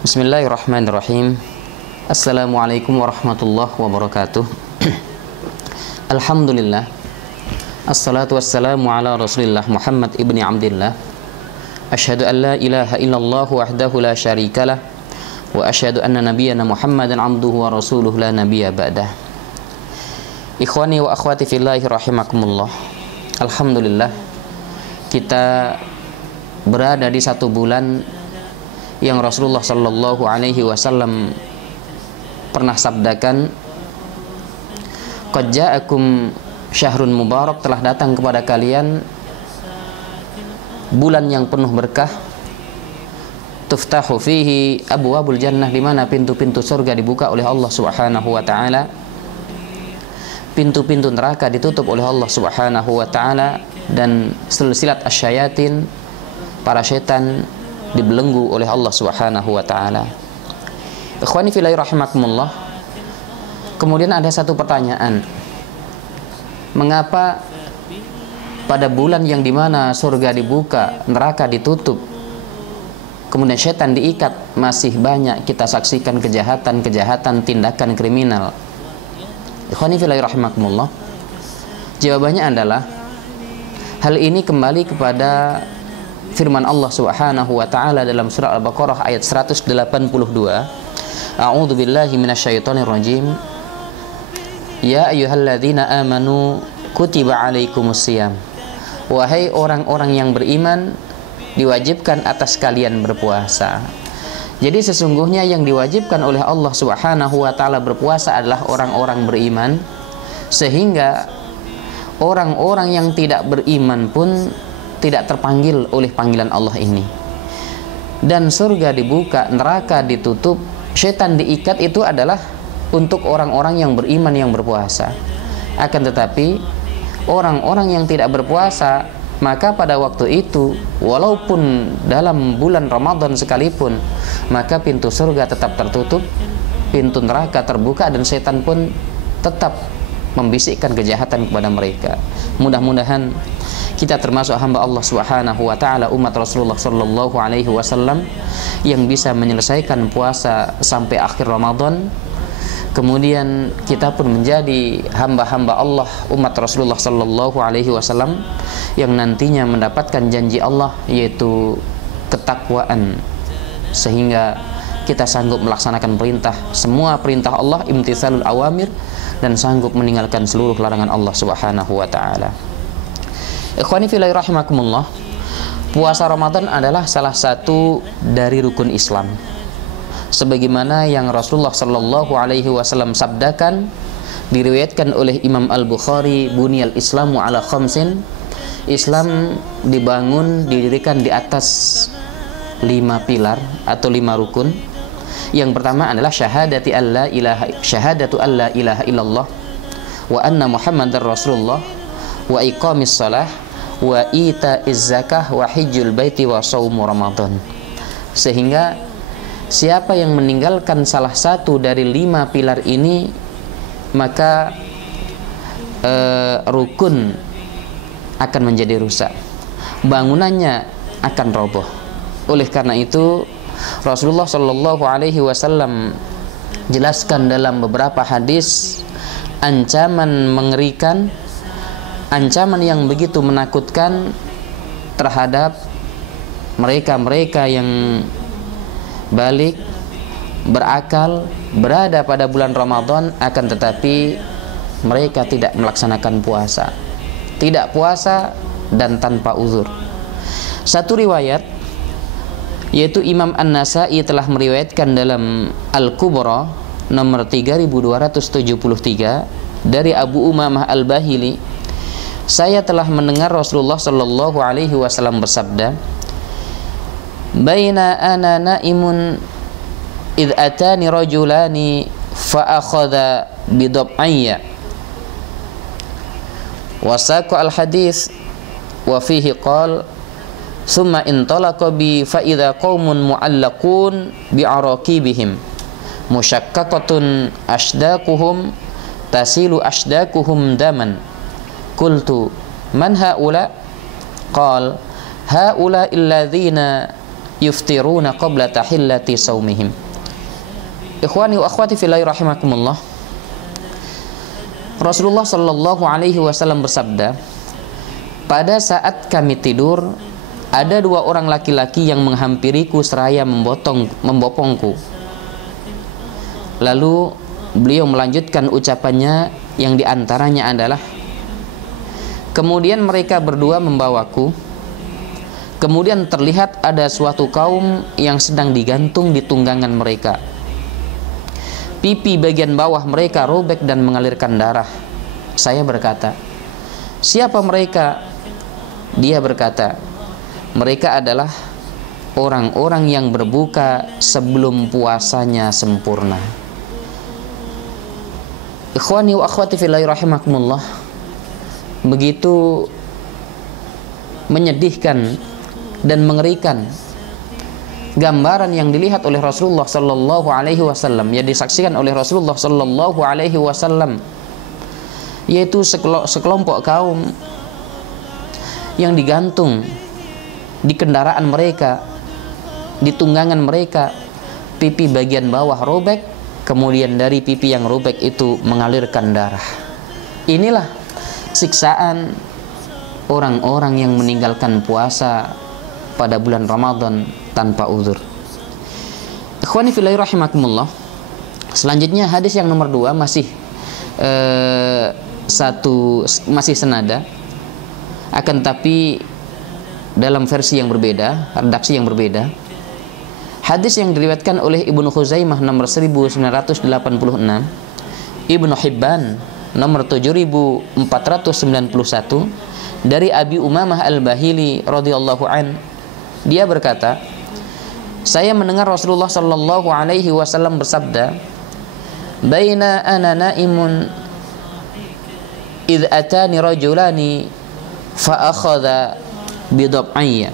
Bismillahirrahmanirrahim. Assalamualaikum warahmatullahi wabarakatuh. Alhamdulillah. Assalatu wassalamu ala Rasulillah Muhammad ibni Abdillah. Asyhadu an la ilaha illallah wahdahu la syarikalah wa asyhadu anna nabiyyana Muhammadan abduhu wa rasuluhu la nabiyya ba'dah. Ikhwani wa akhwati fillahi rahimakumullah. Alhamdulillah, kita berada di satu bulan yang Rasulullah Sallallahu Alaihi Wasallam pernah sabdakan, qad ja'akum syahrun mubarak, telah datang kepada kalian bulan yang penuh berkah, tuftahu fihi abwabul jannah, di mana pintu-pintu surga dibuka oleh Allah Subhanahu wa taala, pintu-pintu neraka ditutup oleh Allah Subhanahu wa taala, dan silsilat asyayatin, para setan, dibelenggu oleh Allah Subhanahu wa taala. Ikhwani fillah rahimakumullah. Kemudian ada satu pertanyaan. Mengapa pada bulan yang dimana surga dibuka, neraka ditutup, kemudian setan diikat, masih banyak kita saksikan kejahatan-kejahatan, tindakan kriminal? Ikhwani fillah rahimakumullah. Jawabannya adalah, hal ini kembali kepada firman Allah Subhanahu wa taala dalam surah Al-Baqarah ayat 182. A'udzu billahi minasyaitonir rajim. Ya ayyuhalladzina amanu kutiba alaikumusiyam. Wahai orang-orang yang beriman, diwajibkan atas kalian berpuasa. Jadi sesungguhnya yang diwajibkan oleh Allah Subhanahu wa taala berpuasa adalah orang-orang beriman, sehingga orang-orang yang tidak beriman pun tidak terpanggil oleh panggilan Allah ini. Dan surga dibuka, neraka ditutup, setan diikat, itu adalah untuk orang-orang yang beriman yang berpuasa. Akan tetapi orang-orang yang tidak berpuasa, maka pada waktu itu walaupun dalam bulan Ramadan sekalipun, maka pintu surga tetap tertutup, pintu neraka terbuka, dan setan pun tetap membisikkan kejahatan kepada mereka. Mudah-mudahan kita termasuk hamba Allah Subhanahu wa taala, umat Rasulullah Sallallahu Alaihi Wasallam, yang bisa menyelesaikan puasa sampai akhir Ramadan. Kemudian kita pun menjadi hamba-hamba Allah, umat Rasulullah Sallallahu Alaihi Wasallam, yang nantinya mendapatkan janji Allah, yaitu ketakwaan, sehingga kita sanggup melaksanakan perintah, semua perintah Allah, imtitsalul awamir, dan sanggup meninggalkan seluruh larangan Allah Subhanahu wa taala. Ikhwani fillah rahimakumullah. Puasa Ramadan adalah salah satu dari rukun Islam, sebagaimana yang Rasulullah Sallallahu Alaihi Wasallam sabdakan, diriwayatkan oleh Imam Al-Bukhari, buniyal Islamu ala khamsin. Islam dibangun, didirikan di atas 5 pilar atau 5 rukun. Yang pertama adalah syahadatu alla ilaha illallah wa anna Muhammadar Rasulullah, wa iqamis shalah, wa ita'iz zakah, wa hijjul baiti, wa shaumu Ramadan. Sehingga siapa yang meninggalkan salah satu dari 5 pilar ini, maka rukun akan menjadi rusak, bangunannya akan roboh. Oleh karena itu Rasulullah Shallallahu Alaihi Wasallam jelaskan dalam beberapa hadis ancaman mengerikan, ancaman yang begitu menakutkan terhadap mereka-mereka yang balik, berakal, berada pada bulan Ramadan, akan tetapi mereka tidak melaksanakan puasa, tidak puasa dan tanpa uzur. Satu riwayat, yaitu Imam An-Nasai telah meriwayatkan dalam Al-Kubra nomor 3273 dari Abu Umamah Al-Bahili, saya telah mendengar Rasulullah Sallallahu Alaihi Wasallam bersabda, baina ana naimun idh atani rajulani fa akhadha bidab'ayya wa saqa al-hadis wa fihi qala summa intalaqa bi fa idza qaumun mu'allaqun bi araqibihim musyaqqaqatun ashdaquhum tasilu ashdaquhum daman. Qultu man haula? Qal haula illadzina yuftiruna qabla tahillati saumihim. Ikhwani wa akhwati fillah rahimakumullah. Rasulullah sallallahu alaihi wasallam bersabda, pada saat kami tidur, ada dua orang laki-laki yang menghampiriku seraya membopongku. Lalu beliau melanjutkan ucapannya yang diantaranya adalah, kemudian mereka berdua membawaku. Kemudian terlihat ada suatu kaum yang sedang digantung di tunggangan mereka. Pipi bagian bawah mereka robek dan mengalirkan darah. Saya berkata, siapa mereka? Dia berkata, mereka adalah orang-orang yang berbuka sebelum puasanya sempurna. Ikhwani wa akhwati fillah rahimakumullah. Begitu menyedihkan dan mengerikan gambaran yang dilihat oleh Rasulullah sallallahu alaihi wasallam, yang disaksikan oleh Rasulullah sallallahu alaihi wasallam, yaitu sekelompok kaum yang digantung di kendaraan mereka, di tunggangan mereka, pipi bagian bawah robek, kemudian dari pipi yang robek itu mengalirkan darah. Inilah siksaan orang-orang yang meninggalkan puasa pada bulan Ramadan tanpa uzur. Ikhwani fillah rahimakumullah. Selanjutnya hadis yang nomor 2 masih masih senada, akan tapi dalam versi yang berbeda, redaksi yang berbeda. Hadis yang diriwayatkan oleh Ibnu Khuzaimah nomor 1986, Ibnu Hibban nomor 7491, dari Abi Umamah Al-Bahili radhiyallahu an, dia berkata, saya mendengar Rasulullah sallallahu alaihi wasallam bersabda, baina ana naimun idh atani rajulani fa akhadha bidab'ayya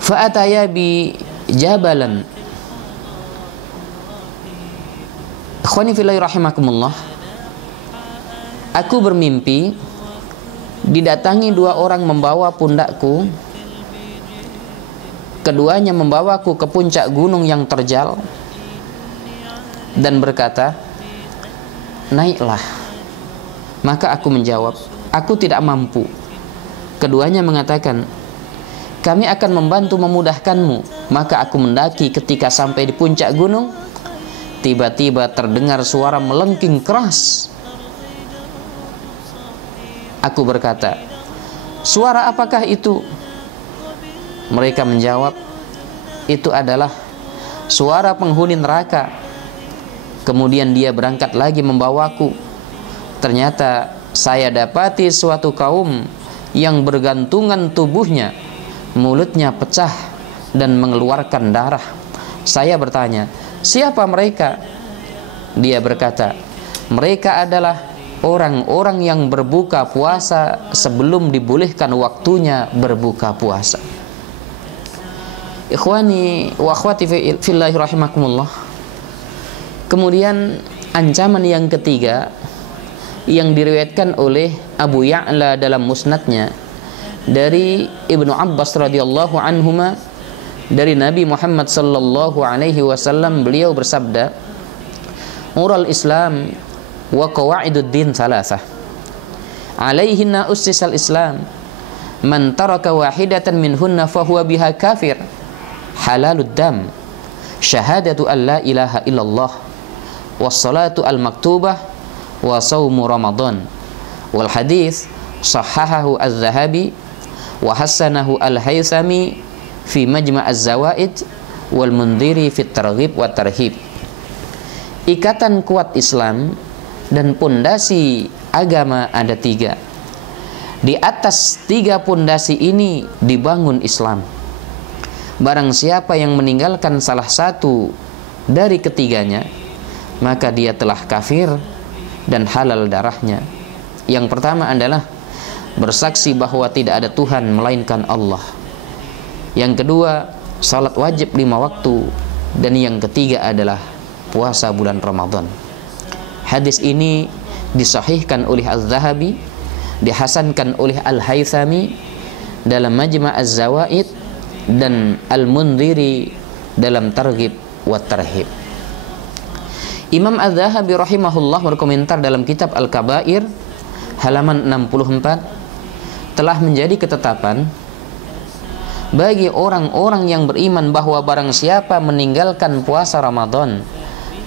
fa ataya bi jabalan. Ikhwani fillah rahimakumullah. Aku bermimpi didatangi dua orang membawa pundakku. Keduanya membawaku ke puncak gunung yang terjal dan berkata, naiklah. Maka aku menjawab, aku tidak mampu. Keduanya mengatakan, kami akan membantu memudahkanmu. Maka aku mendaki. Ketika sampai di puncak gunung, tiba-tiba terdengar suara melengking keras. Aku berkata, suara apakah itu? Mereka menjawab, itu adalah suara penghuni neraka. Kemudian dia berangkat lagi membawaku. Ternyata saya dapati suatu kaum yang bergantungan tubuhnya, mulutnya pecah dan mengeluarkan darah. Saya bertanya, siapa mereka? Dia berkata, mereka adalah orang-orang yang berbuka puasa sebelum dibolehkan waktunya berbuka puasa. Ikhwani wa akhwati fillahi rahimakumullah. Kemudian ancaman yang ketiga yang diriwayatkan oleh Abu Ya'la dalam musnadnya dari Ibnu Abbas radhiyallahu anhuma, dari Nabi Muhammad sallallahu alaihi wasallam, beliau bersabda, ural Islam wa qawaidud din thalathah alaihinna ussisal Islam, man taraka wahidatan minhunna fahuwa biha kafir, halalud dam, syahadatu an la ilaha illallah, wassalatu al-maktubah, wa saumu Ramadan. Wal hadis sahahahu az-Zahabi wa hassanahu al-Haythami fi Majma' az-Zawaid wal Mundhiri fi Targhib wa Tarhib. Ikatan kuat Islam dan pondasi agama ada 3. Di atas 3 pondasi ini dibangun Islam. Barang siapa yang meninggalkan salah satu dari ketiganya, maka dia telah kafir dan halal darahnya. Yang pertama adalah bersaksi bahwa tidak ada Tuhan melainkan Allah. Yang kedua, salat wajib 5 waktu. Dan yang ketiga adalah puasa bulan Ramadan. Hadis ini disahihkan oleh Az-Zahabi, dihasankan oleh Al-Haythami dalam Majma' az-Zawaid dan Al-Mundhiri dalam Targhib wa Tarhib. Imam Az-Zahabi rahimahullah berkomentar dalam kitab Al-Kabair halaman 64, telah menjadi ketetapan bagi orang-orang yang beriman bahwa barang siapa meninggalkan puasa Ramadan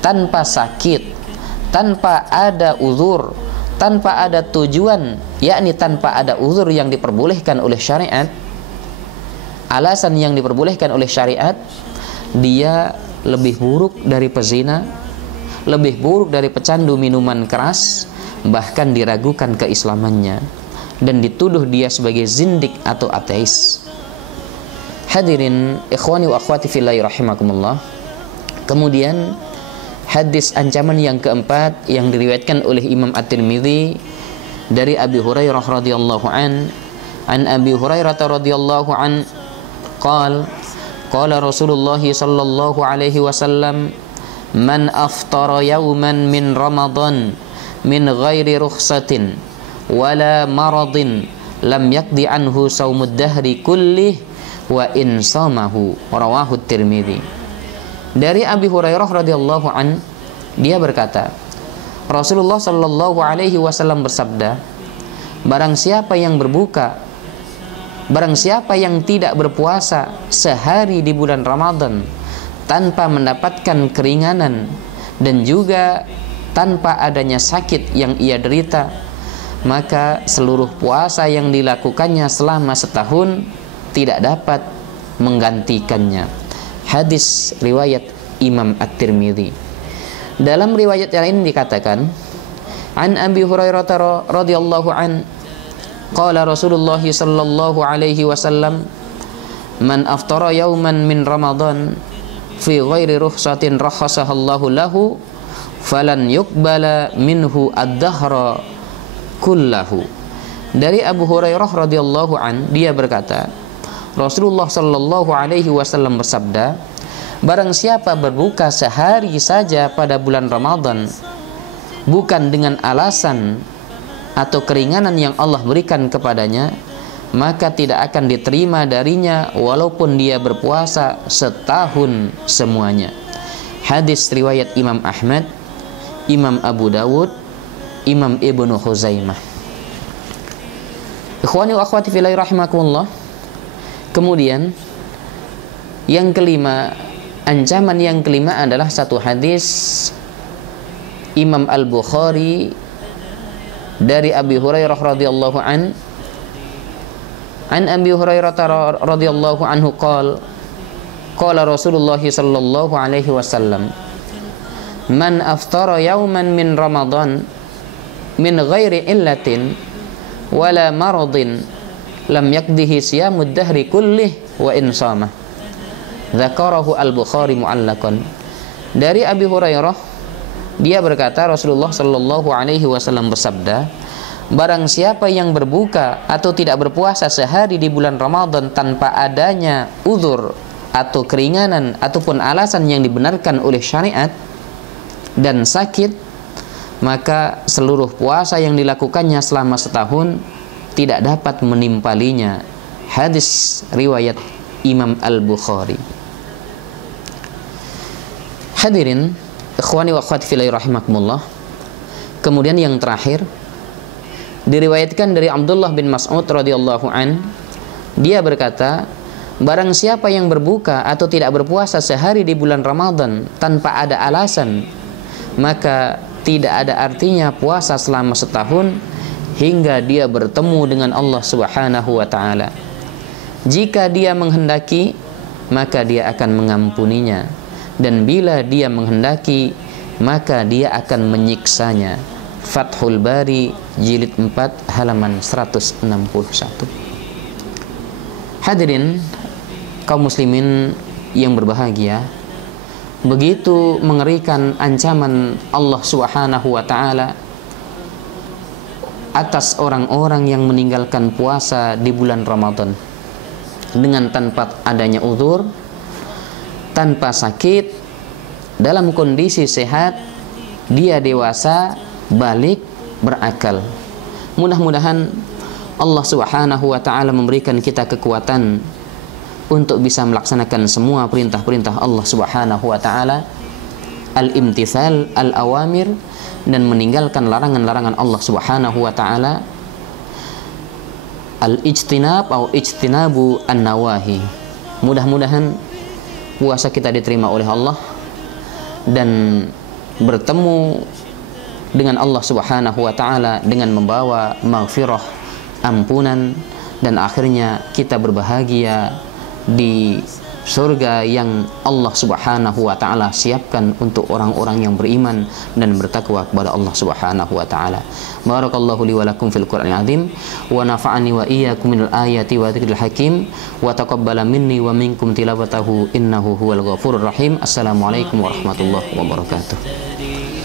tanpa sakit, tanpa ada uzur, tanpa ada tujuan, yakni tanpa ada uzur yang diperbolehkan oleh syariat, alasan yang diperbolehkan oleh syariat, dia lebih buruk dari pezina, lebih buruk dari pecandu minuman keras, bahkan diragukan keislamannya dan dituduh dia sebagai zindik atau ateis. Hadirin ikhwani wa akhwati fillahi rahimakumullah. Kemudian hadis ancaman yang keempat yang diriwayatkan oleh Imam At-Tirmidzi dari Abi Hurairah radhiyallahu an Abi Hurairah radhiyallahu an qala Rasulullah sallallahu alaihi wasallam, man aftara yawman min Ramadan min ghairi rukhsatin wala maradin lam yaqdi anhu saumud dahri kullih wa in samahu, rawahu Tirmidzi. Dari Abi Hurairah radhiyallahu an, dia berkata, Rasulullah sallallahu alaihi wasallam bersabda, barang siapa yang tidak berpuasa sehari di bulan Ramadan tanpa mendapatkan keringanan dan juga tanpa adanya sakit yang ia derita, maka seluruh puasa yang dilakukannya selama setahun tidak dapat menggantikannya. Hadis riwayat Imam At-Tirmidzi. Dalam riwayat yang lain dikatakan, an Abi Hurairah radhiyallahu an qala Rasulullah sallallahu alaihi wasallam, man aftara yawman min Ramadan fi ghairi rukhsatin rakhasahallahu lahu falan yuqbala minhu ad-dahra kullahu. Dari Abu Hurairah radhiyallahu an, dia berkata, Rasulullah sallallahu alaihi wasallam bersabda, barang siapa berbuka sehari saja pada bulan Ramadan bukan dengan alasan atau keringanan yang Allah berikan kepadanya, maka tidak akan diterima darinya walaupun dia berpuasa setahun semuanya. Hadis riwayat Imam Ahmad, Imam Abu Dawud, Imam Ibnu Khuzaimah. Ikhwani wa akhwati fillahi rahimakumullah. Kemudian yang kelima, ancaman yang kelima adalah satu hadis Imam Al-Bukhari dari Abi Hurairah radhiyallahu an Abi Hurairah radhiyallahu anhu qala Rasulullah sallallahu alaihi wasallam, man aftara yawman min Ramadan min ghairi illatin wala maradin lam yakdihi siyamud dahri kullih wa in sama. Dzakarahu Al-Bukhari mu'allaqan. Dari Abi Hurairah, dia berkata, Rasulullah sallallahu alaihi wasallam bersabda, barang siapa yang berbuka atau tidak berpuasa sehari di bulan Ramadan tanpa adanya uzur atau keringanan ataupun alasan yang dibenarkan oleh syariat dan sakit, maka seluruh puasa yang dilakukannya selama setahun tidak dapat menimpalinya. Hadis riwayat Imam Al-Bukhari. Hadirin ikhwani wa akhwati fillahi rahimakumullah. Kemudian yang terakhir diriwayatkan dari Abdullah bin Mas'ud radhiyallahu an, dia berkata, barang siapa yang berbuka atau tidak berpuasa sehari di bulan Ramadan tanpa ada alasan, maka tidak ada artinya puasa selama setahun hingga dia bertemu dengan Allah Subhanahu wa ta'ala. Jika dia menghendaki, maka dia akan mengampuninya, dan bila dia menghendaki, maka dia akan menyiksanya. Fathul Bari jilid 4 halaman 161. Hadirin kaum muslimin yang berbahagia, begitu mengerikan ancaman Allah Subhanahu wa ta'ala atas orang-orang yang meninggalkan puasa di bulan Ramadan dengan tanpa adanya uzur, tanpa sakit, dalam kondisi sehat, dia dewasa, balik, berakal. Mudah-mudahan Allah Subhanahu wa ta'ala memberikan kita kekuatan untuk bisa melaksanakan semua perintah-perintah Allah Subhanahu wa taala, al-imtithal al-awamir, dan meninggalkan larangan-larangan Allah Subhanahu wa taala, al-ijtinab atau ijtinabu an-nawahi. Mudah-mudahan puasa kita diterima oleh Allah dan bertemu dengan Allah Subhanahu wa taala dengan membawa maghfirah, ampunan, dan akhirnya kita berbahagia di surga yang Allah Subhanahu wa taala siapkan untuk orang-orang yang beriman dan bertakwa kepada Allah Subhanahu wa taala. Barakallahu li wa lakum fil Qur'anil azim wa nafa'ani wa iyyakum minal ayati wa dzikril hakim wa taqabbala minni wa minkum tilawatahu innahu huwal ghafurur rahim. Assalamualaikum warahmatullahi wabarakatuh.